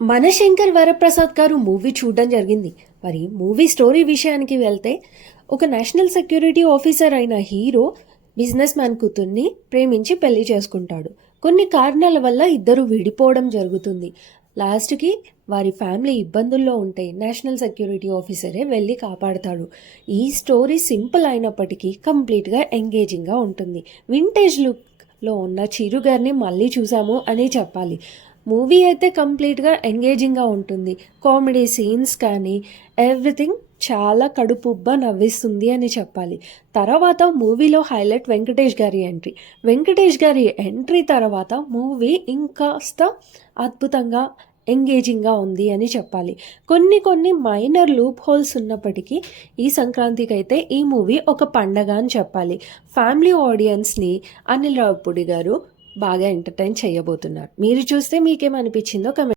మనశంకర్ వరప్రసాద్ గారు మూవీ చూడడం జరిగింది. మరి మూవీ స్టోరీ విషయానికి వెళ్తే, ఒక నేషనల్ సెక్యూరిటీ ఆఫీసర్ అయిన హీరో బిజినెస్ మ్యాన్ కూతుర్ని ప్రేమించి పెళ్లి చేసుకుంటాడు. కొన్ని కారణాల వల్ల ఇద్దరు విడిపోవడం జరుగుతుంది. లాస్ట్కి వారి ఫ్యామిలీ ఇబ్బందుల్లో ఉంటే నేషనల్ సెక్యూరిటీ ఆఫీసరే వెళ్ళి కాపాడతాడు. ఈ స్టోరీ సింపుల్ అయినప్పటికీ కంప్లీట్గా ఎంగేజింగ్గా ఉంటుంది. వింటేజ్ లుక్లో ఉన్న చిరు గారిని మళ్ళీ చూసాము అని చెప్పాలి. మూవీ అయితే కంప్లీట్గా ఎంగేజింగ్గా ఉంటుంది. కామెడీ సీన్స్ కానీ ఎవ్రీథింగ్ చాలా కడుపుబ్బా నవ్విస్తుంది అని చెప్పాలి. తర్వాత మూవీలో హైలైట్ వెంకటేష్ గారి ఎంట్రీ. వెంకటేష్ గారి ఎంట్రీ తర్వాత మూవీ ఇంకాస్త అద్భుతంగా ఎంగేజింగ్గా ఉంది అని చెప్పాలి. కొన్ని మైనర్ లూప్ హోల్స్ ఉన్నప్పటికీ ఈ సంక్రాంతికి అయితే ఈ మూవీ ఒక పండగ అని చెప్పాలి. ఫ్యామిలీ ఆడియన్స్ని అనిల్ రావిపూడి గారు బాగా ఎంటర్టైన్ చేయబోతున్నారు. మీరు చూస్తే మీకేమనిపించిందో కమెంట్